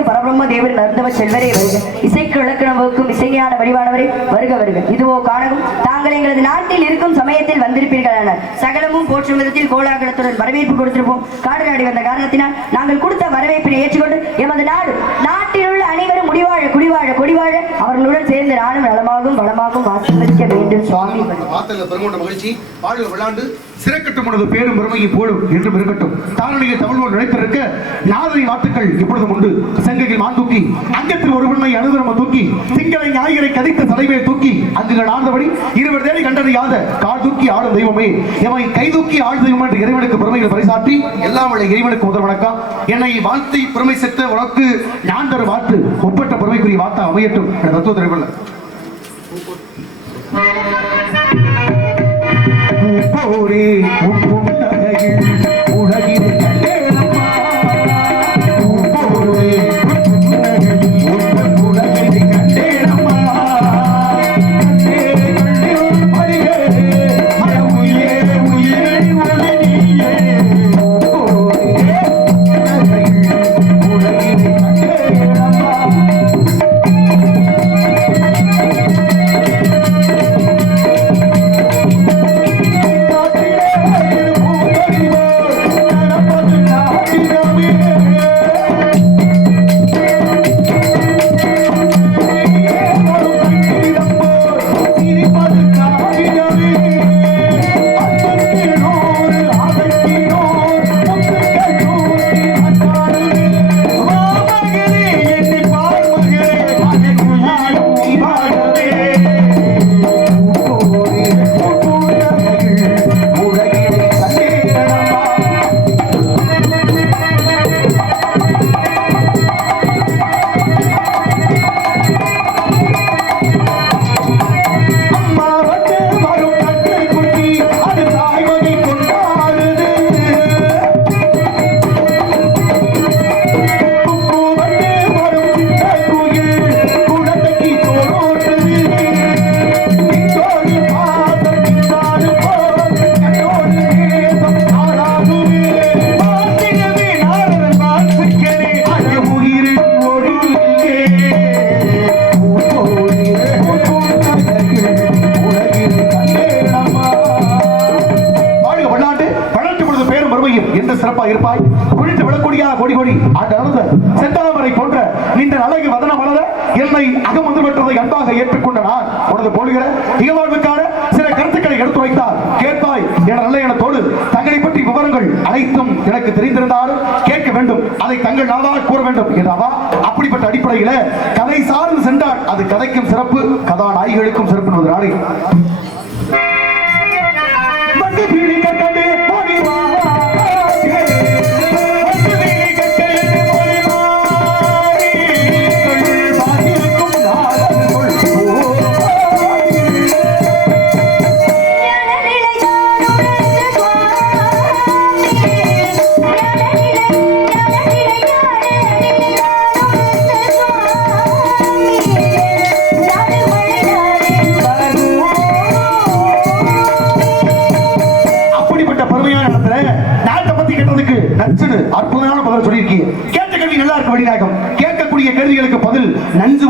வரைக்கும் பரபிரம்ம தேவர் நர்ந்தவ செல்வரே வருக. இசைக்கு இலக்கணம் வகுக்கும் இசைஞான வடிவானவரே வருக வருக. இதுவோ காணவும் தாங்கள் எங்களது நாட்டில் இருக்கும் சமயத்தில் வந்திருப்பீர்களான சகலமும் போற்றும் விதத்தில் கோலாகலத்துடன் வரவேற்பு கொடுத்திருப்போம். காடு நாடி வந்த காரணத்தினால் நாங்கள் கொடுத்த வரவேற்பினை ஏற்றுக்கொண்டு எமது நாடு நாட்டில் குடிவாழ குடிவாழ குடிவாழ. அவர்களுடன் சேர்ந்து நானும் நலமாகவும் வளமாகவும் ஆசீர்வதிக்க வேண்டும் சுவாமி. பெருங்கொண்ட மகிழ்ச்சி வாழ்வு விளையாண்டு சிறக்கட்டும் உனது பேரும் பெருமையை போடும் என்று இருக்கட்டும் தானுடைய தமிழ்வோடு நினைத்திருக்க நாதனை வாத்துக்கள் இப்பொழுதும் உண்டு. செங்கையில் மான் தூக்கி அங்கத்தில் ஒரு பெண்மை அனுதரம தூக்கி திங்களை ஞாயிறை கதைத்த தலைமையை தூக்கி அங்குகள் ஆழ்ந்தபடி இருவர் தேடி கண்டறியாத கால் தூக்கி ஆடும் தெய்வமே. எவை கை தூக்கி ஆள் தெய்வம் என்று இறைவனுக்கு பெருமைகள் பரிசாற்றி எல்லாம் இறைவனுக்கு முதல் வணக்கம். என்னை வாழ்த்தை பெருமை செத்த உனக்கு நான் தரும் வாழ்த்து. ஒப்பற்ற பொறுமைக்குரிய வார்த்தை அமையட்டும் என தத்துவ தெரிவில்லை போரே என்னை அகமுந்து பெற்றதை அன்பாக ஏற்றுக்கொண்ட நான் உனது போடுகிற இகழ்வாழ்வுக்கான சில கருத்துக்களை எடுத்து வைத்தார். கேட்பாய் என நல்ல எண்ணத்தோடு தங்களை பற்றி விவரங்கள் அனைத்தும் எனக்கு தெரிந்திருந்தாலும் கேட்க வேண்டும். அதை தங்கள் நாளால் கூற வேண்டும். என்றாவா? அப்படிப்பட்ட அடிப்படையில கதை சார்ந்து சென்றால் அது கதைக்கும் சிறப்பு கதாநாயகிகளுக்கும் சிறப்பு என்பது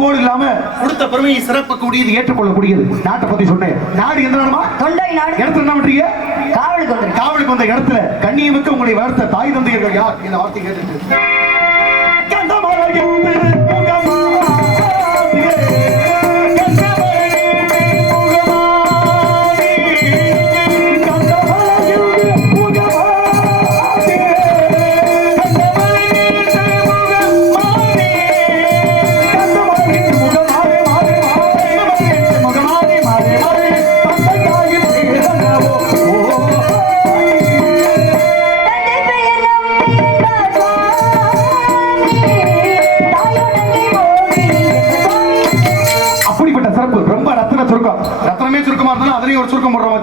நஞ்சு போடு இல்லாம கொடுத்த பெருமையை சிறப்பக்கூடியது ஏற்றுக்கொள்ளக்கூடியது. நாட்டை பத்தி சொன்னேன். நாடு எந்த நாடுமா தொண்டை நாடு. இடத்துல என்ன பண்றீங்க? காவலுக்கு வந்து காவலுக்கு வந்த இடத்துல கண்ணியமிக்க உங்களை வளர்த்த தாய் தந்தையர்கள் யார்? இந்த வார்த்தை கேட்டுட்டு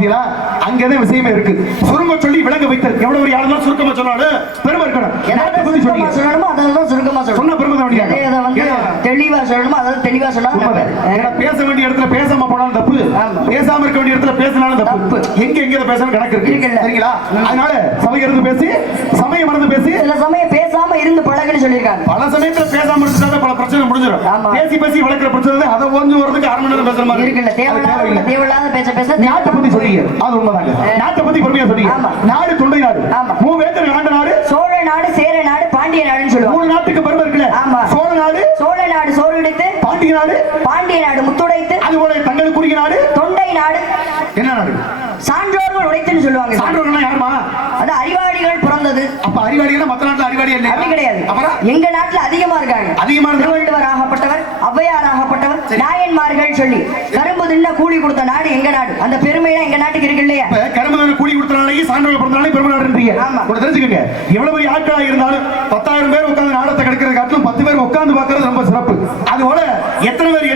பாத்தீங்களா? அங்கதான் விஷயமே இருக்கு. சுருங்க சொல்லி விளங்க வைத்தல். எவ்வளவு ஒரு யாரும் சுருக்கமா சொன்னாலும் பெருமை இருக்கணும். சுருக்கமா சொல்லணுமோ அதெல்லாம் சுருக்கமா சொல்லணும் சொன்ன பெருமை தான் தெளிவா சொல்லணுமோ அதாவது தெளிவா. ஏன்னா பேச வேண்டிய இடத்துல பேசாம போனாலும் தப்பு. பேசாம இருக்க வேண்டிய இடத்துல பேசினாலும் தப்பு. எங்க எங்க பேசணும் கணக்கு இருக்கு. சரிங்களா? அதனால சமயம் இருந்து பேசி சமயம் மறந்து பேசி இருந்து பழகுன்னு சொல்லியிருக்காங்க. பல சமயத்துல பேசாம இருந்தாலே பல பிரச்சனை முடிஞ்சிடும். பேசி பேசி வளர்க்கிற பிரச்சனை அதை ஓஞ்சு வரதுக்கு அரை மணி நேரம் பேசுற மாதிரி. இருக்குல்ல தேவையில்லாத தேவையில்லை. தேவையில்லாத பேச பேச நாட்டை பத்தி சொல்லிங்க அது உண்மைதாங்க. நாட்டை பத்தி பொறுமையா சொல்லிங்க ஆமா. நாடு தொண்டை நாடு. ஆமா. மூவேந்தர் ஆண்ட நாடு. சோழ நாடு சேர நாடு பாண்டிய நாடுன்னு சொல்லுவாங்க. மூணு நாட்டுக்கு பெருமை இருக்குல்ல. ஆமா. சோழ நாடு. சோழ நாடு சோறு எடுத்து பாண்டிய நாடு. பாண்டிய நாடு முத்துடைத்து அதுபோல தங்களுக்கு நாடு? தொண்டை நாடு. என்ன நாடு? சான்றோர்கள் உடைத்துன்னு சொல்லுவாங்க. சார். சான்றோர்கள்லாம் யாருமா? அது அறிவாளிகள் பிறந்தது. அப்ப அறிவாளிகள் மத்த நாட்டுல அறிவாளி இல்லையா அப்படி கிடையாது. எங்க நாட்டுல அதிகமா இருக்காங்க. அதிகமா. திருவள்ளுவர் ஆகப்பட்டவர் ஔவையார் ஆகப்பட்டவர் நாயன்மார்கள் சொல்லி. கரும்பு தின்ன கூலி கொடுத்த நாடு எங்க நாடு? அந்த பெருமையெல்லாம் எங்க நாட்டுக்கு இருக்கு இல்லையா? கரும்பு கூலி கொடுத்தனாலே சான்றோர்கள் பிறந்தனாலே பெருமை நாடுன்றீங்க. ஆமா. தெரிஞ்சுக்கங்க. எவ்வளவு பெரிய ஆட்களா இருந்தாலும் பத்தாயிரம் பேர் உட்கார்ந்து நாடத்தை கிடைக்கிறது காட்டிலும் பத்து பேர் உட்கார்ந்து பார்க்கறது ரொம்ப சிறப்பு அதுபோல எத்தனை பேர்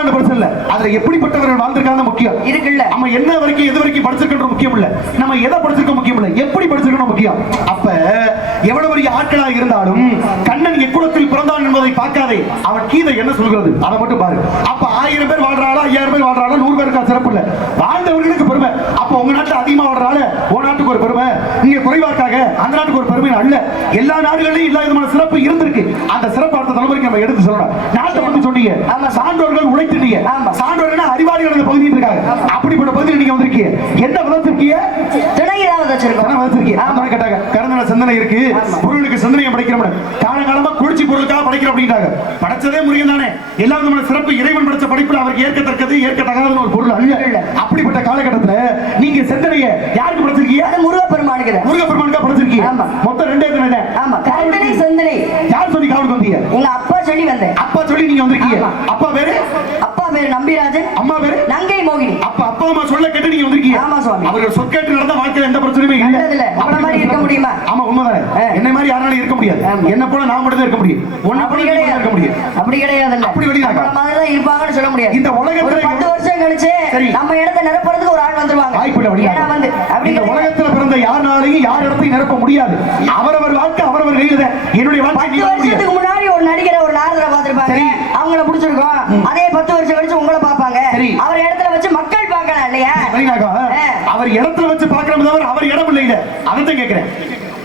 கூடுறான்னு பிரச்சனை இல்ல. அதுல எப்படிப்பட்டவர்கள் வாழ்ந்திருக்காங்க முக்கியம். இருக்குல்ல. நம்ம என்ன வரைக்கும் எது வரைக்கும் படிச்சிருக்கணும் முக்கியம் இல்ல. நம்ம எதை படிச்சிருக்க முக்கியம் இல்ல. எப்படி படிச்சிருக்கணும் முக்கியம். அப்ப எவ்வளவு பெரிய ஆட்களா இருந்தாலும் கண்ணன் எக்குளத்தில் பிறந்தான் என்பதை பார்க்காதே. அவன் கீதை என்ன சொல்கிறது? அதை மட்டும் பாரு. அப்ப ஆயிரம் பேர் வாழ்றாளா ஐயாயிரம் பேர் வாழ்றாளா நூறு பேருக்கா சிறப்பு இல்ல. வாழ்ந்தவர்களுக்கு பெருமை. அப்ப உங்க நாட்டுல அதிகமா வாழ்றால உன் நாட்டுக்கு ஒரு பெருமை இங்க குறைவா இருக்காங்க அந்த நாட்டுக்கு ஒரு பெருமை அல்ல. எல்லா நாடுகளிலும் எல்லா விதமான சிறப்பு இருந்திருக்கு. அந்த சிறப்பு அடுத்த தலைமுறைக்கு நம்ம எடுத்து சொல்லணும். நாட்டை பத்தி சொன்னீங்க. சான்றோர்கள் உழைத்துட்டீங்க. சான்றோர்கள் அறிவாளிகள் அந்த பகுதியில் இருக்காங்க. அப்படிப்பட்ட பகுதியில் நீங்க வந்திருக்கீங்க. என்ன வளர்த்திருக்கீங்க? வச்சிருக்கோம். ஆமா. கேட்டாங்க. சிந்தனை இருக்கு. பொருளுக்கு சிந்தனையை படைக்கிறோம்? காலகாலமா குளிர்ச்சி பொருளுக்காக படைக்கிறோம் படைச்சதே முருகன் தானே. எல்லா விதமான சிறப்பு இறைவன் படைச்ச படைப்புல அவருக்கு ஏற்கத்தக்கது ஏற்கத்தகாத ஒரு பொருள் அல்ல. அப்படிப்பட்ட காலகட்டத்துல நீங்க சிந்தனையை படைச்சிருக்கீங்க அது முருகப்பெருமானுக்கு. முருகப்பெருமானுக்கா படைச்சிருக்கீங்க? ஆமா. மொத்தம் ரெண்டே தினம் ஆமா. கருத்தனை சிந்தனை. யார் சொல்லி காவலுக்கு வந்தீங்க? எங்க அப்பா சொல்லி வந்தேன். அப்பா சொல்லி நீங்க வந்திருக்கீங்க. ஆமா. அப்பா பேரு? அப்பா பேரு நம்பிராஜன். அம்மா பேரு? நங்கை மோகினி. அப்ப அப்பா அம்மா சொல்ல கேட்டு நீங்க வந்திருக்கீங்க. ஆமா, சுவாமி. அவர்கள் சொற்கேட்டு நடந்த வாழ்க்கையில எந்த பிரச்சனையுமே இல்ல. மாதிரி இருக்க முடியுமா? ஆமா உண்மைதானே. என்ன மாதிரி யாராலும் இருக்க முடியாது. என்ன போல நான் மட்டும் தான் இருக்க முடியும். உன்னை அப்படி கிடையாது. இருக்க முடியும். அப்படி கிடையாது அப்படி வெளியாகா? இருப்பாங்கன்னு சொல்ல முடியாது. இந்த உலகத்துல ஒரு பத்து வருஷம் கழிச்சு சரி. நம்ம இடத்தை நிரப்புறதுக்கு ஒரு ஆள் வந்துருவாங்க வாய்ப்பு இல்ல வந்து அப்படி இந்த. உலகத்துல பிறந்த யாருனாலையும் யார் இடத்தையும் நிரப்ப முடியாது அவரவர் வாழ்க்கை அவரவர் கையில தான். என்னுடைய வாழ்க்கை. வருஷத்துக்கு முன்னாடி ஒரு நடிகரை ஒரு நாரதரை பார்த்திருப்பாங்க. அவங்கள பிடிச்சிருக்கோம் அதே பத்து வருஷம் கழிச்சு உங்களை பார்ப்பாங்க. அவர் இடத்துல வச்சு மக்கள் பார்க்கலாம் இல்லையா. அவர் அவர் இடத்துல வச்சு பாக்குறோம் தவிர அவர் இடம் இல்லை அதான் கேக்குறேன்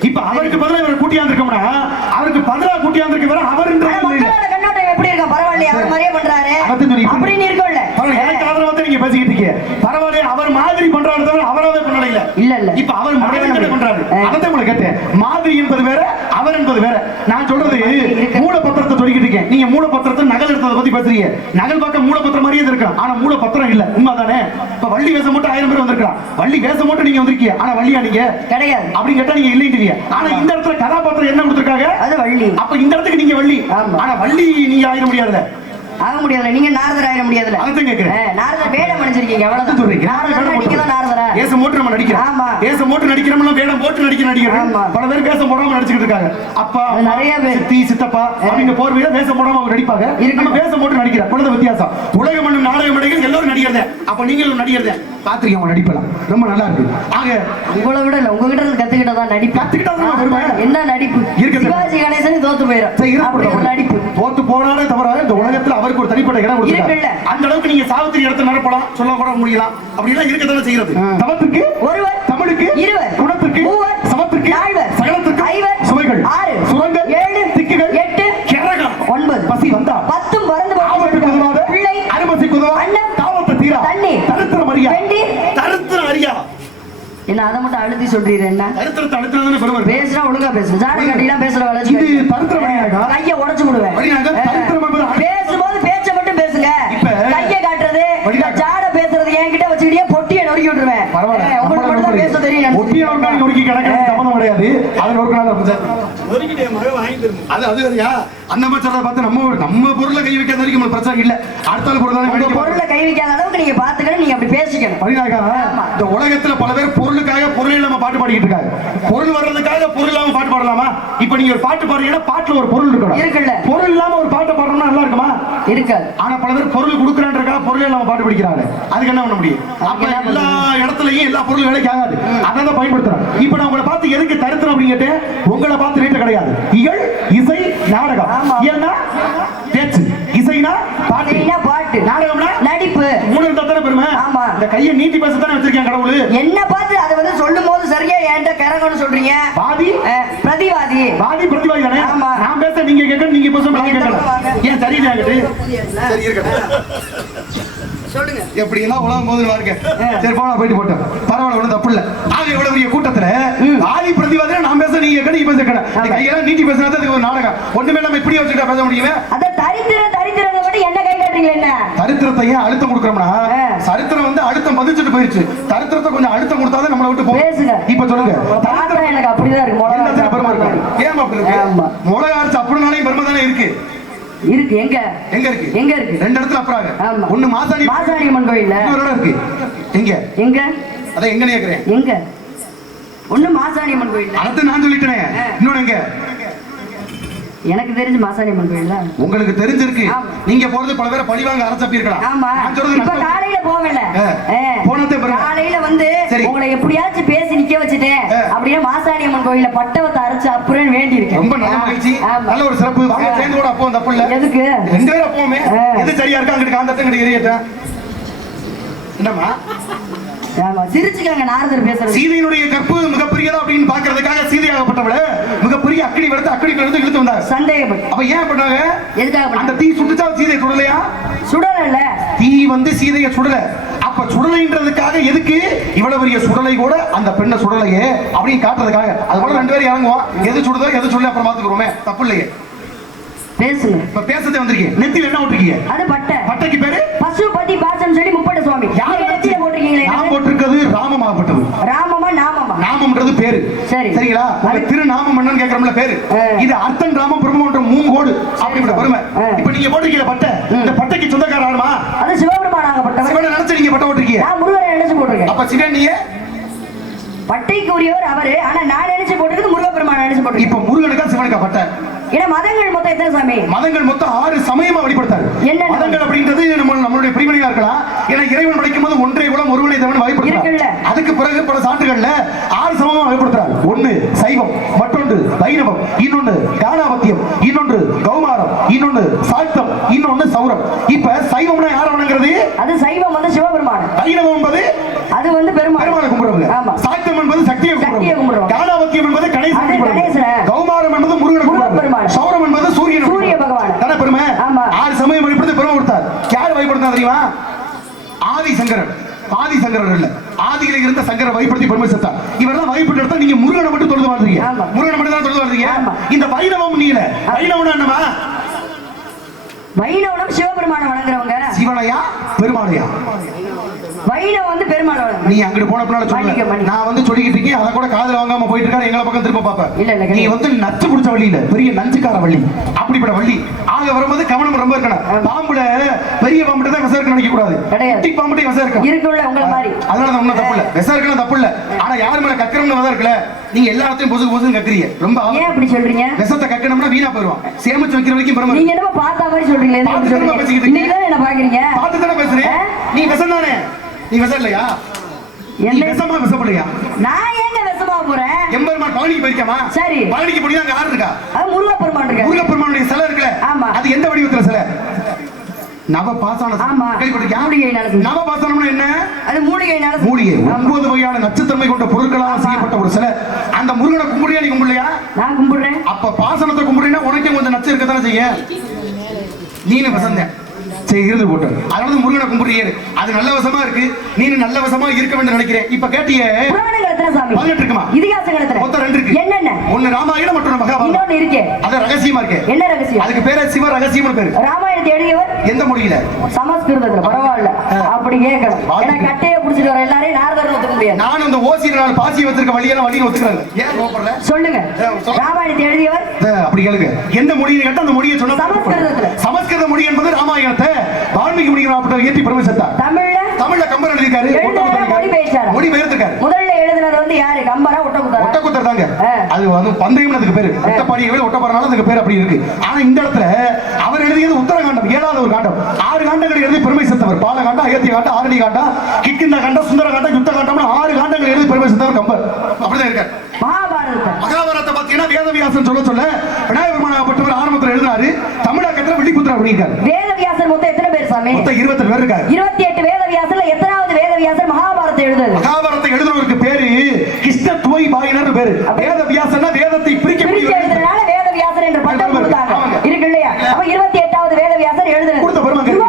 இப்ப அவருக்கு பதிலா இவர் கூட்டியாந்துருக்கோம்னா அவருக்கு பதிலா கூட்டியாந்துருக்கு வேற அவர்ன்ற ஆனா மக்களோட கண்ணோட்டம் எப்படி இருக்கும் பரவாயில்லையா அவர் மாதிரியே பண்றாரு அதான் சொல்லி- அப்படின்னு இருக்கும்ல பரவாயில்ல, எனக்கு ஆதரவா இருக்கீங்க பரவாயில்ல அவர் மாதிரி பண்றாரு தவிர அவராவே பண்ணல இல்ல இல்ல. இப்ப அவர் மாதிரி பண்றாரு. ஆ. அதான் உங்களை கேட்டேன். மாதிரி என்பது வேற அவர் என்பது வேற. நான் சொல்றது இருக்கு. மூலப்பத்திரத்தை சொல்லிக்கிட்டு இருக்கேன். நீங்க மூலப்பத்திரத்தை நகல் எடுத்ததை பத்தி பேசுறீங்க. நகல் பார்க்க மூலப்பத்திரம் மாதிரியே இருக்கும் ஆனா மூலப்பத்திரம் இல்ல. உண்மைதானே? இப்ப வள்ளி வேஷம் மட்டும் ஆயிரம் பேர் வந்திருக்கலாம். வள்ளி வேஷம் மட்டும் நீங்க வந்திருக்கீங்க. ஆனா வள்ளியா நீங்க? கிடையாது. அப்படின்னு கேட்டா நீங்க இல்லைன்றீங்க ஆனா இந்த இடத்துல கதாபாத்திரம் என்ன கொடுத்திருக்காங்க? அது வள்ளி. அப்ப இந்த இடத்துக்கு நீங்க வள்ளி. ஆனா வள்ளி நீங்க ஆயிட முடியாதுல்ல. ஆக முடியாதுல நீங்க நாரதர் ஆயிட முடியாதுல அதான் கேக்குறேன். நாரதர் வேடம் அணிஞ்சிருக்கீங்க அதான் சொல்றீங்க. நாரதர் நீங்க தான் நாரதரா? வேஷம் போட்டு நம்ம நடிக்கிறோம். ஆமா. வேஷம் போட்டு நடிக்கிறோம்னா வேடம் போட்டு நடிக்கிற நடிகர் ஆமா. பல பேர் வேஷம் போடாம நடிச்சுக்கிட்டு இருக்காங்க. அப்பா நிறைய பேர். சித்தி சித்தப்பா அவங்க போர்வையில வேஷம் போடாம அவங்க நடிப்பாங்க. நம்ம வேஷம் போட்டு நடிக்கிறோம். குழந்தை வித்தியாசம். உலக மண்ணும் நாடக மேடைகள் எல்லாரும் நடிகர் தான். அப்ப நீங்களும் நடிகர் தான் பாத்துருக்கீங்க உங்க நடிப்பெல்லாம். ரொம்ப நல்லா இருக்கு. ஆக உங்களை விட இல்ல உங்ககிட்ட இருந்து கத்துக்கிட்டதான் நடிப்பு. கத்துக்கிட்டா? என்ன நடிப்பு? இருக்குது. சிவாஜி கணேசன் தோத்து போயிடும் இருக்கு. நடிப்பு. தோத்து போனாலே தவிர இந்த உலகத்துல அவருக்கு ஒரு தனிப்பட்ட இடம் கொடுத்திருக்காரு. இருக்குல்ல. அந்த அளவுக்கு நீங்க சாவித்திரி இடத்தை நிரப்பலாம் சொல்ல கூட முடியலாம். அப்படி எல்லாம் இருக்கத்தானே செய்யறது. தவத்துக்கு ஒருவர் தமிழுக்கு இருவர் குணத்துக்கு மூவர் என்ன அதை மட்டும் அழுத்தி சொல்றீரு என்ன? தரித்திரத்தை அடுத்ததானே பெருமை பேசுறா ஒழுங்கா பேசு ஜாட கட்டிலாம் பேசுற வளர்ச்சி இது தரித்திரம் அறியாக்கா கைய உடைச்சு விடுவேன். பேசும்போது பேச்ச மட்டும் பேசுங்க. கைய காட்டுறது ஜாட பேசுறது என்கிட்ட வச்சுக்கிட்டே பொட்டியை நொறுக்கி விட்டுருவேன். பரவாயில்ல. உங்களுக்கு மட்டும் தான் பேச தெரியும் நாள் நொறுக்கி கிடக்கிறது கிடையாது அது ஒரு நாள் அது அந்த பார்த்து நம்ம நம்ம பொருளை கை வைக்காத வரைக்கும் பிரச்சனை இல்ல. அடுத்த பொருள் உங்க தான் பொருளை கை வைக்காத அளவுக்கு நீங்க பாத்துக்கணும் நீங்க அப்படி பேசிக்கணும். இந்த உலகத்துல பல பேர் பொருளுக்காக பொருள் இல்லாம பாட்டு பாடிக்கிட்டு இருக்காங்க. பொருள் வர்றதுக்காக பொருள் இல்லாம பாட்டு பாடலாமா? இப்ப நீங்க ஒரு பாட்டு பாடுறீங்கன்னா பாட்டுல ஒரு பொருள் இருக்கணும். இருக்குல்ல. பொருள் இல்லாம ஒரு பாட்டு பாடணும்னா நல்லா இருக்குமா? இருக்காது. ஆனா பல பேர் பொருள் கொடுக்குறான்றக்காக பொருள் இல்லாம பாட்டு படிக்கிறாங்க. அதுக்கு என்ன பண்ண முடியும்? அப்ப எல்லா இடத்துலயும் எல்லா பொருள் வேலைக்கு ஆகாது. அதான் தான் பயன்படுத்துறோம். இப்ப நான் உங்களை பார்த்து எதுக்கு தருத்திரம் அப்படின்னு கேட்டேன் உங்களை பார்த்து ரேட்டு கிடையாது. இயல் இசை நாடகம். ஆமா. ஏன்னா பேச்சு. இசைனா பாட்டு. பாத்தீங்கன்னா பாட்டு. நாடகம்னா நடிப்பு. மூணு இருந்தா தானே பெருமை. ஆமா. இந்த கையை நீட்டி பேச தானே வச்சிருக்கேன் கடவுள்? என்ன பார்த்து அதை வந்து சொல்லும் போது சரியா என்கிட்ட கிறங்கன்னு சொல்றீங்க? வாதி. அஹ், பிரதிவாதி. வாதி பிரதிவாதி தானே? ஆமா. நான் பேச நீங்க கேட்கணும் நீங்க பேச நான் கேட்கணும். வாங்க. ஏன் சரியில்லை சரி இருக்கட்டும். சொல்லுங்க. எப்படி எல்லாம் உலகம் போகுதுன்னு பாருங்க சரி போனா போயிட்டு போட்டோம். பரவாயில்ல ஒண்ணும் தப்பு இல்ல. ஆக இவ்வளவு பெரிய கூட்டத்துல ஆதி பிரதிவாதியா நான் பேச நீங்க நீங்க பேச கேட்கணும் கையெல்லாம் நீட்டி பேசினா அதுக்கு ஒரு நாடகம். ஒண்ணுமே நம்ம இப்படி வச்சுக்கிட்டா பேச முடியுமே? அத தரித்திரம் தரித்திரங்க மட்டும் என்ன கை காட்டுறீங்க என்ன? சரித்திரத்தை ஏன் அழுத்தம் கொடுக்கறோம்னா. சரித்திரம் வந்து அழுத்தம் பதிச்சுட்டு போயிருச்சு. சரித்திரத்தை கொஞ்சம் அழுத்தம் கொடுத்தாதான் நம்மளை விட்டு போகும். இப்ப சொல்லுங்க. எனக்கு அப்படிதான் இருக்கு. மிளகா பெருமை இருக்கு. ஏன் அப்படி இருக்கு. மிளகா அரைச்சு அப்படினாலே பெருமை தானே இருக்கு? இருக்கு. எங்க? எங்க இருக்கு? எங்க இருக்கு? ரெண்டு இடத்துல அப்புறாங்க ஆமா. ஒண்ணு மாசாணி மாசாணி அம்மன் கோயில்ல. இன்னொரு இருக்கு. எங்க? எங்க? அதான் எங்க கேக்குறேன். எங்க? ஒண்ணு மாசாணி அம்மன் கோயில்ல. அதை நான் சொல்லிட்டேனே. இன்னொன்னு எங்க? எனக்கு தெரிஞ்சு மாசாணி அம்மன் கோயில்ல. உங்களுக்கு தெரிஞ்சிருக்கு. நீங்க போறது பல பேரை பழிவாங்க அரசப்பி இருக்கலாம் ஆமா. நான் சொல்றது இப்ப. காலையில போகல. போனதே. காலையில வந்து. உங்களை எப்படியாச்சும் பேசி நிக்க வச்சுட்டேன். அப்படியே கோயில்ல பட்டவத்தை அரைச்சு அப்புறம் வேண்டி இருக்கேன். ரொம்ப நல்ல மகிழ்ச்சி நல்ல ஒரு சிறப்பு. வாங்க. சேர்ந்து கூட அப்போ தப்பு இல்ல எதுக்கு? ரெண்டு பேரும் அப்போவுமே ஆ. எது சரியா இருக்கா அங்கிட்டு காந்தத்தை இங்கிட்டு என்னம்மா? சிரிச்சுக்காங்க நாரதர் பேசுறது. சீதையினுடைய கற்பு மிகப்பெரியதா அப்படின்னு பாக்குறதுக்காக சீதையாகப்பட்டவள. மிகப்பெரிய அக்கடி எடுத்து அக்கடி எடுத்து இழுத்து வந்தார். சந்தேகப்பட்டு. அப்ப ஏன் பண்ணாங்க? எதுக்காக அந்த தீ சுட்டுச்சா சீதையை சுடலையா? சுடல தீ வந்து சீதையை சுடல. அப்ப சுடலைன்றதுக்காக எதுக்கு? இவ்வளவு பெரிய சுடலை கூட அந்த பெண்ணை சுடலையே அப்படின்னு காட்டுறதுக்காக. அது கூட ரெண்டு பேரும் இறங்குவோம். எது சுடுதோ எது சுடல அப்புறம் பாத்துக்கிறோமே தப்பு இல்லையே. பேசுங்க. இப்ப பேசதே வந்திருக்கீங்க. நெத்தியில் என்ன விட்டுருக்கீங்க அது பட்டை. பட்டைக்கு பேரு? பசுபதி பாசம் சொல்லி முப்பட்ட சுவாமி யார் நெத்தியில போட்டிருக்கீங்களே நான்? போட்டிருக்கிறது ராமமாகப்பட்டது. ராமமா நாமமா? நாமம்ன்றது பேரு. சரி. சரிங்களா? அது- திருநாமம் என்னன்னு கேக்குறோம்ல பேரு. இது அர்த்தன் ராம பிரம்மன்ற மூங்கோடு அப்படிப்பட்ட பெருமை. இப்ப நீங்க போட்டிருக்கீங்க பட்டை. இந்த பட்டைக்கு சொந்தக்கார ஆளுமா அது சிவபெருமானாகப்பட்டவர். சிவனை நினைச்சு நீங்க பட்டை போட்டிருக்கீங்க. நான் முருகரை நினைச்சு போட்டிருக்கேன். அப்ப சிவன் நீங்க பட்டைக்கு உரியவர் அவரு. ஆனா நான் நினைச்சு போட்டதுக்கு முருகப்பெருமான் நினைச்சு போட்டிருக்கேன் இப்ப முருகனுக்கா சிவனுக்கா பட்டை ஏன்னா மதங்கள் மொத்தம் எத்தனை சாமி? மதங்கள் மொத்தம் ஆறு சமயமா வழிபடுத்தாரு. என்னென்ன? மதங்கள்? அப்படின்றது நம்ம நம்மளுடைய பிரிவினையா இருக்கலாம். ஏன்னா இறைவன் படைக்கும் போது ஒன்றே குலம் ஒருவனை தேவன். வழிபடுத்தார் அதுக்கு பிறகு பல சான்றுகள்ல ஆறு சமமா வழிபடுத்துறார் ஒண்ணு சைவம் மற்றொன்று வைணவம் இன்னொன்னு காணாபத்தியம் இன்னொன்று கௌமாரம் இன்னொன்னு சாக்தம் இன்னொன்னு சௌரம் இப்ப சைவம்னா யார வணங்குறது அது சைவம் வந்து சிவபெருமான் வைணவம் என்பது அது வந்து பெருமாள் பெருமாளை கும்பிடுறவங்க ஆமா சாக்தம் என்பது சக்தியை சக்தியை கும்பிடுறவங்க கும்பிடுறவங்க. காணாபத்தியம் என்பது கணேசன் அது கும்பிடுறவங்க. கணேசன். கௌமாரம் என்பது முருகனை முருகப்பெருமான். கும்பிடுறவங்க. சௌரம் என்பது சூரியன் சூரிய பகவான். தானே பெருமை ஆமா. ஆறு சமயம் வழிபடுத்த பெருமை கொடுத்தார் யார் வழிபடுத்தா தெரியுமா ஆதி சங்கரன். ஆதி சங்கரன் இல்ல. ஆதியில இருந்த சங்கரை வழிபடுத்தி பெருமை சேர்த்தார் இவரெல்லாம் வழிபட்டு எடுத்தா நீங்க முருகனை மட்டும் தொழுது வாழ்றீங்க. முருகனை மட்டும் தான் தொழுது வாழ்றீங்க. இந்த வைணவம் நீல வைணவம் என்னமா வைணவனம் சிவபெருமானை வணங்குறவங்க. சிவனையா? பெருமாளையா வைணவம் வந்து பெருமாள் வணங்குறவங்க நீ அங்கிட்டு போன பின்னால சொல்லுங்க. நான் வந்து சொல்லிக்கிட்டு இருக்கேன். அதை கூட காதுல வாங்காம போயிட்டு இருக்காரு எங்களை பக்கம் திரும்ப பாப்ப இல்ல, இல்ல, நீ. வந்து நச்சு குடிச்ச வள்ளி இல்ல பெரிய நஞ்சுக்கார வள்ளி அப்படிப்பட்ட வள்ளி ஆக வரும்போது கவனம் ரொம்ப இருக்கணும். பாம்புல பெரிய பாம்புட்ட தான் விஷம் இருக்கு நினைக்க கூடாது. குட்டி பாம்புட்டே விஷம் இருக்கும் இருக்குல்ல உங்களை மாதிரி. அதனால தான் ஒண்ணும் தப்பு இல்ல விஷம் இருக்கலாம் தப்பு இல்ல ஆனா யார் மேல கக்கறோம்னு விதம் இருக்குல்ல? நீங்க எல்லாத்தையும் பொசு பொசுன்னு கக்குறீங்க. ரொம்ப. ஏன் அப்படி சொல்றீங்க? விஷத்தை கக்கணும்னா வீணா போயிடுவான் சேமிச்சு வைக்கிற வரைக்கும் பெருமை நீங்க என்னமோ பார்த்தா மாதிரி சொல்றீங்க. இன்னைக்கு தான் என்ன பாக்குறீங்க பார்த்து தானே பேசுறேன். ஆ? நீ விஷம் தானே நீ விஷம் இல்லையா நீ என்ன விஷமா விஷப்படலையா நான் எங்க விஷமா போறேன்? எம்பெருமான் பழனிக்கு போயிருக்காமா சரி. பழனிக்கு போய் அங்க யார் இருக்கா? அது முருகப்பெருமான் இருக்கு முருகப்பெருமானுடைய சிலை இருக்குல்ல ஆமா. அது எந்த வடிவத்துல சிலை? நவ பாசான. ஆமா. கேள்விப்பட்டிருக்கியா? மூலிகை நடந்து. நவ பாசானம்னா என்ன? அது மூலிகை. மூலிகை. ஒன்பது வகையான நச்சுத்தன்மை கொண்ட பொருட்களால் செய்யப்பட்ட ஒரு சிலை. அந்த முருகனை கும்பிடியா நீ கும்பிடலையா? நான் கும்பிடுறேன். அப்ப பாசனத்தை கும்பிடுறீன்னா உனக்கும் கொஞ்சம் நச்சு இருக்கத்தானே செய்ய? நீனு வசந்த சரி இருந்து போட்டு அதனால முருகனை கும்பிடுறீங்க. அது நல்ல வசமா இருக்கு. நீனு நல்ல வசமா இருக்க வேண்டும் நினைக்கிறேன். இப்ப கேட்டியே? பதினெட்டு இருக்குமா? இதிகாசங்கள் மொத்தம் ரெண்டு இருக்கு. என்னென்ன? ஒன்னு ராமாயணம் மற்றொன்னு மகாபாரதம். இருக்கே. அது ரகசியமா இருக்கு. என்ன ரகசியம்? அதுக்கு பேரு சிவ ரகசியம்னு பேரு. ராமாயணத்தை எழுதியவர்? எந்த மொழியில? சமஸ்கிருதத்துல. பரவாயில்ல. அப்படி கேட்கணும். ஏன்னா கட்டையை புடிச்சிட்டு வர எல்லாரையும் நாரதர் ஒத்துக்க முடியாது. நானும் இந்த ஓசியில பாசி வச்சிருக்க வழியெல்லாம் வழின்னு ஒத்துக்கிறாங்க ஏன்? கோபப்படல சொல்லுங்க. ராமாயணத்தை எழுதியவர்? அப்படி கேளுங்க. எந்த மொழியை கேட்டா அந்த மொழியை சொன்னா சமஸ்கிருதத்துல. சமஸ்கிருத மொழி என்பது ராமாயணத்தை ஏற்றி பெருமை சேர்த்தார் தமிழ்ல? தமிழ்ல கம்பர் எழுதியிருக்காரு எழுதினாரா, மொழி பெயர்த்தாரா? மொழி பெயர்த்திருக்காரு முதல்ல எழுதுனது வந்து யாரு? கம்பரா ஒட்டக்குத்தரா? ஒட்டக்குத்தர் தாங்க. அது வந்து பந்தயம் அதுக்கு பேரு. ஒட்டப்பாடி ஒட்டப்பாறனால அதுக்கு பேர் அப்படி இருக்கு. ஆனா இந்த இடத்துல அவர் எழுதியது உத்தரகாண்டம் ஏழாவது ஒரு காண்டம். ஆறு காண்டங்கள் எழுதி பெருமை சேர்த்தவர் பாலகாண்டம் அயோத்தி காண்டம் ஆரணி காண்டம் கிட்கிந்த காண்டம் சுந்தர காண்டம் யுத்த காண்டம்னு ஆறு காண்டங்கள் எழுதி பெருமை சேர்த்தவர் கம்பர். அப்படிதான் இருக்காரு. மகாபாரதத்தை. மகாபாரத்தை பார்த்தீங்கன்னா வேதவியாசன் சொல்ல சொல்ல விநாயகர் பெருமானாகப்பட்டவர் ஆரம்பத்தில் எழுதினாரு தமிழாக்கத்துல வெள்ளிப்புத்திர அப்படிங்கிறார். வேதவியாசர் மொத்தம் எத்தனை சுவாமி. மொத்தம் இருபத்தி பேர் இருக்காங்க. இருபத்தி பேரு கிருஷ்ண துவை பாயினர் பேரு. வேத வேதத்தை பிரிக்க பிரிக்க எழுதுறதுனால வேத என்ற பட்டம் கொடுத்தாங்க. இருக்கு இல்லையா? அப்ப இருபத்தி எட்டாவது வேத வியாசர் எழுதுறது என்ன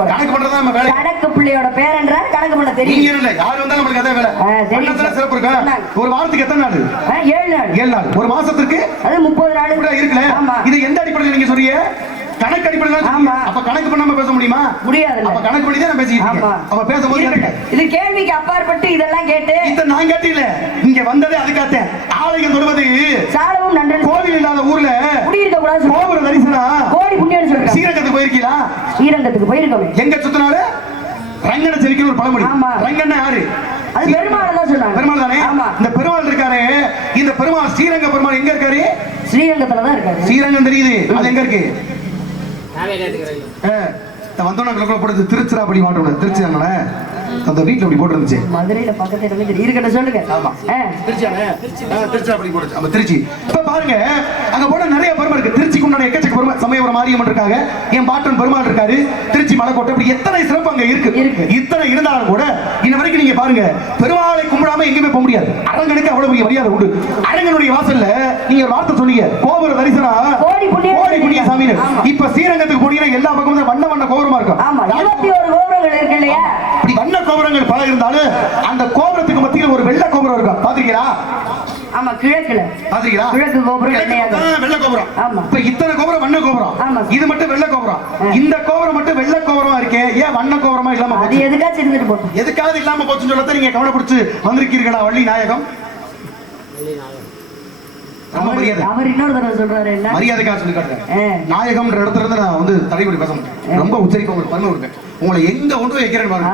போல கணக்கு பண்றதா நம்ம வேலை? கணக்கு பிள்ளையோட பேரன்றார் கணக்கு பண்ண நீங்க தெரியும் இல்ல யார் வந்தாலும் நம்மளுக்கு அதே வேலை. ஆ, தெரியும் பண்டத்துல சார். சிறப்பு இருக்கா? சொன்னாங்க. ஒரு வாரத்துக்கு எத்தனை நாள்? ஆ, ஏழு நாள். ஏழு நாள். ஒரு மாசத்துக்கு? அது முப்பது நாள். கூட இருக்குல்ல? ஆமா. இது எந்த அடிப்படையில் நீங்க சொல்றீங்க கணக்கு அடிப்படையில் தான் சொல்றீங்க. ஆமா. அப்ப கணக்கு பண்ணாம பேச முடியுமா? முடியாதுல்ல. அப்ப கணக்கு பண்ணி தான் பேசிக்கிட்டு இருக்கேன். அப்ப பேசும்போது. இது கேள்விக்கு அப்பாற்பட்டு இதெல்லாம் கேட்டு இத நான் கேட்டீங்களே இங்க வந்ததே அதுக்காத்தேன் ஆலயம் தொடுவது சாலவும் நன்றன் கோவில் இல்லாத ஊர்ல குடியிருக்க கூடாது சொல்றாங்க. கோபுர தரிசனம் கோடி புண்ணியம் சொல்றாங்க சீரகத்துக்கு போயிருக்கீங்களா? ஸ்ரீரங்கத்துக்கு போயிருக்கோமே. எங்க சுத்தினாரு? ரங்கன செவிக்கணும் ஒரு பழமொழி. ஆமா. ரங்கண்ண யாரு? அது பெருமாள் தான் சொன்னாங்க. பெருமாள் தானே? ஆமா. இந்த பெருமாள் இருக்காரு. இந்த பெருமாள் ஸ்ரீரங்க பெருமாள் எங்க இருக்காரு? ஸ்ரீரங்கத்துல தான் இருக்காரு. ஸ்ரீரங்கம் தெரியுது. அது எங்க இருக்கு? வந்தோடனே போடுறது திருச்சிராப்பள்ளி மாட்டோம் திருச்சி அந்த வீட்டுல அப்படி போட்டுருந்துச்சு. மதுரையில பக்கத்துல இருந்து தெரியும். இருக்கட்டும் சொல்லுங்க. ஆமா. திருச்சியானே திருச்சிராப்பள்ளி போட்டுச்சு. நம்ம திருச்சி. இப்ப பாருங்க அங்க போன நிறைய பெருமை இருக்கு. திருச்சிக்கு உண்டான எக்கச்சக்க பெருமை சமயபுரம் மாரியம்மன் இருக்காங்க. என் பாட்டன் பெருமாள் இருக்காரு. திருச்சி மலைக்கோட்டை இப்படி எத்தனை சிறப்பு அங்க இருக்கு. இருக்கு. இத்தனை இருந்தாலும் கூட இன்ன வரைக்கும் நீங்க பாருங்க பெருமாளை கும்பிடாம எங்கேயுமே போக முடியாது. அரங்கனுக்கு அவ்வளவு பெரிய மரியாதை உண்டு. அரங்கனுடைய வாசல்ல நீங்க ஒரு வார்த்தை சொன்னீங்க. கோபுர தரிசனம் கோடி புண்ணிய சாமி. இப்ப ஸ்ரீரங்கத்துக்கு போனீங்கன்னா எல்லா பக்கமும் வண்ண வண்ண கோபுரமா இருக்கும். ஆமா. இருபத்தி ஒரு கோபுரங்கள் இருக்கு இல்லையா? வண்ண கோபுரங்கள் பல இருந்தாலும் அந்த கோபுரத்துக்கு மத்தியில் ஒரு வெள்ளை கோபுரம் இருக்கும். பாத்தீங்களா ஆமா கிழக்குல. பாத்தீங்களா கிழக்கு கோபுரம் வெள்ளை கோபுரம். ஆமா. இப்ப இத்தனை கோபுரம் வண்ண கோபுரம். ஆமா. இது மட்டும் வெள்ளை கோபுரம். இந்த கோபுரம் மட்டும் வெள்ளை கோபுரமா இருக்கே? ஏன் வண்ண கோபுரமா இல்லாம போச்சு? எதுக்காச்சும் இருந்துட்டு போட்டோம் எதுக்காவது இல்லாம போச்சுன்னு சொல்லத்தான் நீங்க கவலைப்பிடிச்சு. வந்திருக்கீர்களா வள்ளி நாயகம்? ரொம்ப அவர் இன்னொரு தடவை சொல்றாரு என்ன? மரியாதைக்காக சொல்லி காட்டுறேன். நாயகம்ன்ற இடத்துல இருந்து நான் வந்து தலைவலி பேச ரொம்ப உச்சரிக்க உங்களுக்கு பருமை கொடுப்பேன் உங்களை எங்க கொண்டு வைக்கிறேன்னு பாருங்க.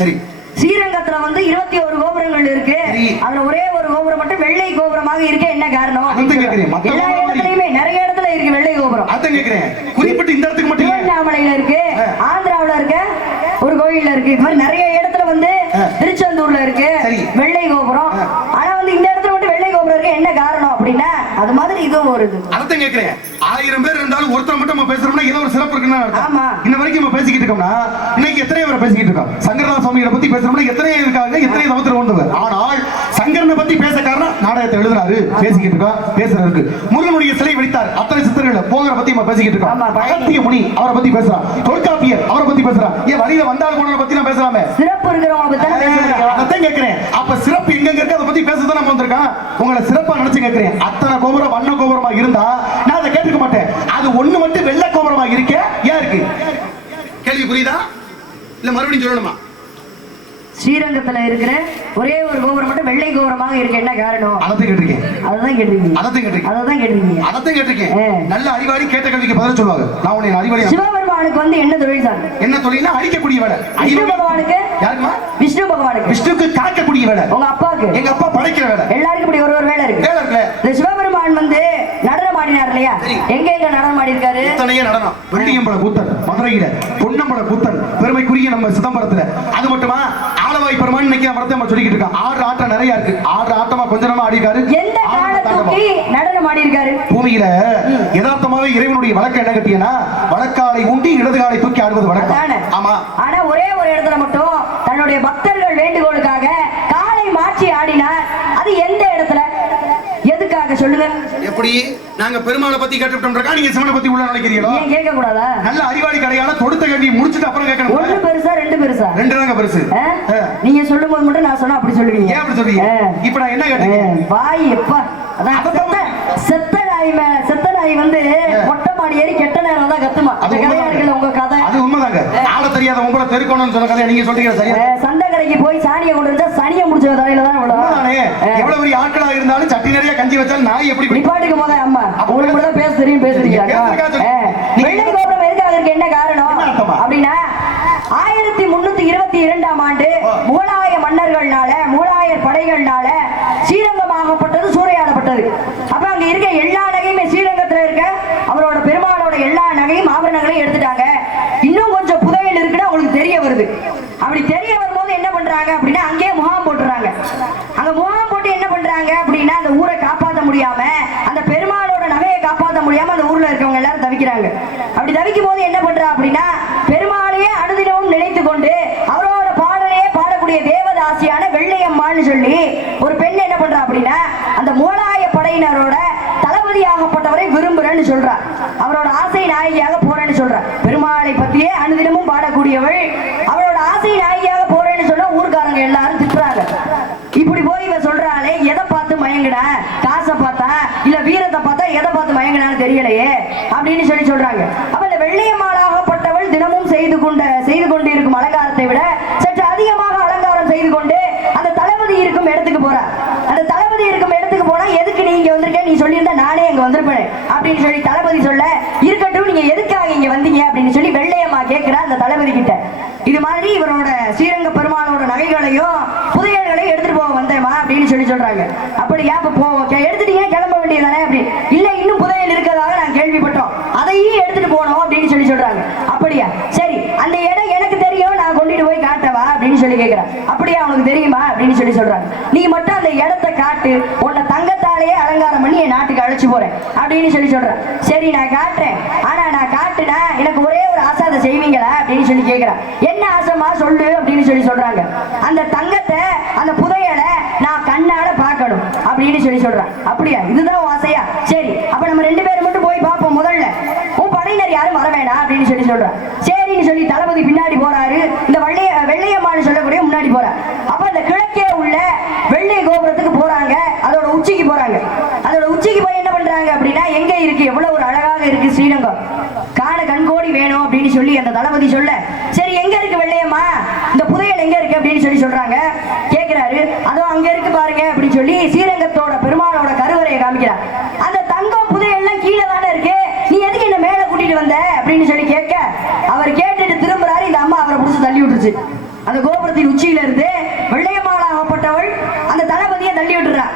சரி ஸ்ரீரங்கத்துல வந்து இருபத்தி ஒரு கோபுரங்கள் இருக்கு. அதுல ஒரே ஒரு கோபுரம் மட்டும் வெள்ளை கோபுரமாக இருக்க என்ன காரணம் எல்லா. இடத்துலயுமே நிறைய இடத்துல இருக்கு வெள்ளை கோபுரம் அதான் கேக்குறேன் குறிப்பிட்டு இந்த இடத்துக்கு மட்டும்? திருவண்ணாமலையில இருக்கு ஆந்திராவுல இருக்கு ஒரு கோயில்ல இருக்கு இது மாதிரி நிறைய இடத்துல வந்து. திருச்செந்தூர்ல இருக்கு. வெள்ளை கோபுரம். ஆனா வந்து இந்த இடத்துல இருக்கு என்ன காரணம் அப்படின்னா அது மாதிரி இதுவும் ஒரு இது. அதான் கேக்குறேன். ஆயிரம் பேர் இருந்தாலும் ஒருத்தர் மட்டும் நம்ம பேசுறோம்னா ஏதோ ஒரு சிறப்பு இருக்குன்னு. ஆமா. இன்ன வரைக்கும் நம்ம பேசிக்கிட்டு இருக்கோம்னா இன்னைக்கு எத்தனை பேரை பேசிக்கிட்டு இருக்கோம். சங்கரதாஸ் சுவாமிகளை பத்தி பேசுறோம்னா எத்தனை இருக்காங்க எத்தனை தவத்தில் கொண்டவர் ஆனால் சங்கரனை பத்தி பேச காரணம் நாடகத்தை எழுதுறாரு பேசிக்கிட்டு இருக்கோம் பேசுறதுக்கு முருகனுடைய சிலை வெடித்தார். அத்தனை சித்தர்கள் போகிற பத்தி நம்ம பேசிக்கிட்டு இருக்கோம். அகத்திய முனி அவரை பத்தி பேசுறான். தொல்காப்பியர் அவரை பத்தி பேசுறான். ஏன் வழியில வந்தால் போனவரை பத்தி நான் பேசலாமே. சிறப்பு இருக்கிறவங்க கேக்குறேன். அப்ப சிறப்பு எங்க நம்ம வந்திருக்கோம் உங்களை சிறப்பா நினைச்சு கேக்குறேன். அத்தனை கோபுரம் வண்ண கோபுரமா இருந்தா நான் அதை கேட்டுக்க மாட்டேன். அது ஒண்ணு மட்டும் வெள்ளை கோபுரமா இருக்கே ஏன் இருக்கு? கேள்வி புரியுதா? இல்ல மறுபடியும் சொல்லணுமா? ஸ்ரீரங்கத்துல இருக்கிற ஒரே ஒரு கோபுரம் மட்டும் வெள்ளை கோபுரமாக இருக்க. என்ன காரணம்? அதத்தையும் கேட்டிருக்கேன். அதுதான் கேட்டிருக்கீங்க. அதத்தையும் கேட்டிருக்கேன். அததான் கேட்டிருக்கீங்க. அதத்தையும் கேட்டிருக்கேன். நல்ல அறிவாளி கேட்ட கேள்விக்கு பதில் சொல்லுவாங்க. நான் உன்னை அறிவாளி சிவபெருமானுக்கு வந்து என்ன தொழில் சார் என்ன தொழில்னா அழிக்கக்கூடிய வேலை. விஷ்ணு பகவானுக்கு? யாருக்குமா? விஷ்ணு பகவானுக்கு. விஷ்ணுக்கு காக்கக்கூடிய வேலை. உங்க அப்பாவுக்கு. எங்க அப்பா படைக்கிற வேலை. எல்லாருக்கும் இப்படி ஒரு ஒரு வேலை இருக்கு. வேலை இருக்குல்ல. இந்த சிவபெருமான் வந்து நடனம் ஆடினார் இல்லையா. எங்க எங்க நடனம் ஆடி இருக்காரு இத்தனையே நடனம். வெள்ளியம்பல கூத்தன் மதுரையில பொன்னம்பல கூத்தன் பெருமைக்குரிய நம்ம சிதம்பரத்துல. அது மட்டுமா? பெருமான் இன்னைக்கு நம்ம சொல்லிக்கிட்டு இருக்கோம். ஆறு ஆட்டம் நிறைய இருக்கு. ஆறு ஆட்டமா கொஞ்ச நேரமா ஆடி இருக்காரு. எந்த ஆறு கால தாண்டவம். தூக்கி நடனம் ஆடி இருக்காரு? பூமியில யதார்த்தமாவே இறைவனுடைய வழக்கம் என்ன கட்டியனா வழக்காலை உண்டி இடது காலை தூக்கி ஆடுவது. வழக்கம். ஆமா. ஆனா ஒரே ஒரு இடத்துல மட்டும் தன்னுடைய பக்தர்கள் வேண்டுகோளுக்காக காலை மாற்றி ஆடினார் அது எந்த இடத்துல எதுக்காக சொல்லுங்க எப்படி? நாங்க பெருமாளை பத்தி கேட்டுட்டோம்ன்றக்கா நீங்க சிவனை பத்தி உள்ள நினைக்கிறீங்களோ? ஏன் கேட்க கூடாதா நல்ல அறிவாளி கடையால தொடுத்த கேள்வி முடிச்சுட்டு அப்புறம் ஒண்ணு கேட்கணும் பெருசா ரெண்டு பெருசா? ரெண்டு தாங்க பெருசு. நீங்க சொல்லும் போது மட்டும் நான் சொன்னா அப்படி சொல்லுவீங்க. ஏன் அப்படி சொல்றீங்க. இப்ப நான் என்ன கேட்டேன்? வாய் எப்பா. அதான் அதான் செத்த நாய் மேல செத்த நாய் வந்து மொட்டை மாடி ஏறி கெட்ட நேரம் தான் கத்துமா. அது அந்த கதையா. இருக்குல்ல உங்க கதை? அது உண்மைதாங்க. ஆள தெரியாத உங்களை தெருக்கணும்னு சொன்ன கதையை நீங்க சொல்றீங்க சரியா? சந்தை கடைக்கு போய் சாணியை கொண்டு வச்சா சனியை முடிச்ச தலையில தான் விழும். எவ்வளவு பெரிய ஆட்களா இருந்தாலும் சட்டி நிறைய கஞ்சி வச்சாலும் நாய் எப்படி? நிப்பாட்டுக்கு போத அம்மா. உங்களுக்கு தான் பேச தெரியும் பேசுறீங்க. வெள்ளை கோபுரம் எதுக்கு அதற்கு என்ன காரணம்? அப்படின்னா ஆயிரத்தி முன்னூத்தி இருபத்தி இரண்டாம் ஆண்டு மன்னர்கள்னால மூலாயர் படைகள்னால ஸ்ரீரங்கமாகப்பட்டது சூறையாடப்பட்டது. அப்ப அங்க இருக்க எல்லா நகையுமே ஸ்ரீரங்கத்துல இருக்க அவரோட பெருமாளோட எல்லா நகையும் ஆபரணங்களையும் எடுத்துட்டாங்க. இன்னும் கொஞ்சம் புதையல் இருக்குன்னு அவங்களுக்கு தெரிய வருது. அப்படி தெரிய வரும்போது என்ன பண்றாங்க அப்படின்னா அங்கேயே முகாம் போட்டு என்ன பண்றாங்க அப்படின்னா அந்த ஊரை காப்பாற்ற முடியாம அந்த பெருமாளோட விரும்புறேன்னு சொல்றா அவரோட ஆசை நாயகியாக போறேன்னு சொல்றா பெருமாளை பத்தியே அனுதினமும் பாடக்கூடியவள் அவளோட ஆசை நாயகியாக போறேன்னு சொன்னா ஊர்க்காரங்க எல்லாரும் திட்டுறாங்க இப்படி போய் இவ சொல்றாளே எதை பார்த்து மயங்குடா காசை பார்த்தா இல்ல வீரத்தை பார்த்தா எதை பார்த்து மயங்குடான்னு தெரியலையே அப்படின்னு சொல்றாங்க. அவள் இந்த வெள்ளையம்மாளாகப்பட்டவள் தினமும் செய்து கொண்ட செய்து கொண்டிருக்கும் அலங்காரத்தை விட சற்று அதிகமாக அலங்காரம் செய்து கொண்டு அந்த தளபதி இருக்கும் இடத்துக்கு போறார். அந்த தளபதி இருக்கும் இடத்துக்கு போனா எதுக்கு நீ இங்க வந்திருக்க? நீ சொல்லியிருந்தா நானே இங்க வந்திருப்பேன் அப்படின்னு சொல்லி தளபதி சொல்ல இருக்கட்டும் நீங்க எதுக்காக இங்க வந்தீங்க? அப்படின்னு சொல்லி வெள்ளையம்மா கேட்கிறா அந்த தளபதி கிட்ட. இது மாதிரி இவரோட ஸ்ரீரங்க பெருமாளோட நகைகளையும் புதையல்களையும் எடுத்துட்டு போக வந்தேமா அப்படின்னு சொல்லி சொல்றாங்க. அப்படியா அப்ப போ கே- எடுத்துட்டீங்க கிளம்ப வேண்டியதானே அப்படி இல்ல இன்னும் புதையல் இருக்கிறதாக நான் கேள்விப்பட்டோம் அதையும் எடுத்துட்டு போனோம் அப்படின்னு சொல்லி சொல்றாங்க அப்படியா சரி அந்த இடம் எனக்கு தெரியும் நான் கொண்டுட்டு போய் காட்டவா அப்படின்னு சொல்லி கேக்குறேன் அப்படியா உனக்கு தெரியுமா அப்படின்னு சொல்லி சொல்றாங்க நீ மட்டும் காட்டு உன்னை தங்கத்தாலேயே அலங்காரம் பண்ணி என் நாட்டுக்கு அழைச்சு போறேன். அப்படின்னு சொல்லி சொல்றேன் சரி நான் காட்டுறேன். ஆனா நான் காட்டுனா எனக்கு ஒரே ஒரு ஆசை அதை செய்வீங்களா? அப்படின்னு சொல்லி கேக்குறேன் என்ன ஆசைமா சொல்லு அப்படின்னு சொல்லி சொல்றாங்க. அந்த தங்கத்தை அந்த புதையலை நான் கண்ணால பார்க்கணும் அப்படின்னு சொல்லி சொல்றான் அப்படியா? இதுதான் ஆசையா? சரி அப்ப நம்ம ரெண்டு பேரும் மட்டும் போய் பார்ப்போம் முதல்ல. உன் படையினர் யாரும் வர வேணாம் அப்படின்னு சொல்லி சொல்றான் சரின்னு சொல்லி தளபதி பின்னாடி போறாரு இந்த வெள்ளைய வெள்ளையம்மான்னு சொல்லக்கூடிய முன்னாடி போறார் அப்ப அந்த கிழக்கே உள்ள வெள்ளை கோபுரத்துக்கு போறாங்க அதோட உச்சிக்கு போறாங்க. அதோட உச்சிக்கு போய் என்ன பண்றாங்க அப்படின்னா எங்க இருக்கு? எவ்வளவு ஒரு அழகாக இருக்கு ஸ்ரீரங்கம். காண கண்கோடி வேணும் அப்படின்னு சொல்லி அந்த தளபதி சொல்ல சரி எங்க இருக்கு வெள்ளையம்மா? இந்த புதையல் எங்க இருக்கு அப்படின்னு சொல்லி சொல்றாங்க. கேக்குறாரு. அதோ அங்க இருக்கு பாருங்க அப்படின்னு சொல்லி ஸ்ரீரங்கத்தோட பெருமாளோட கருவறையை காமிக்கிறார். அந்த தங்கம் புதையெல்லாம் கீழே தானே இருக்கு? நீ எதுக்கு என்ன மேல கூட்டிட்டு வந்த? அப்படின்னு சொல்லி கேட்க அவர் கேட்டுட்டு திரும்புறாரு. இந்த அம்மா அவரை புடிச்சு தள்ளி விட்டுருச்சு. அந்த கோபுரத்தின் உச்சியில இருந்து வெள்ளையம்மாளாகப்பட்டவள் அந்த தளபதியை தள்ளி விட்டுறா.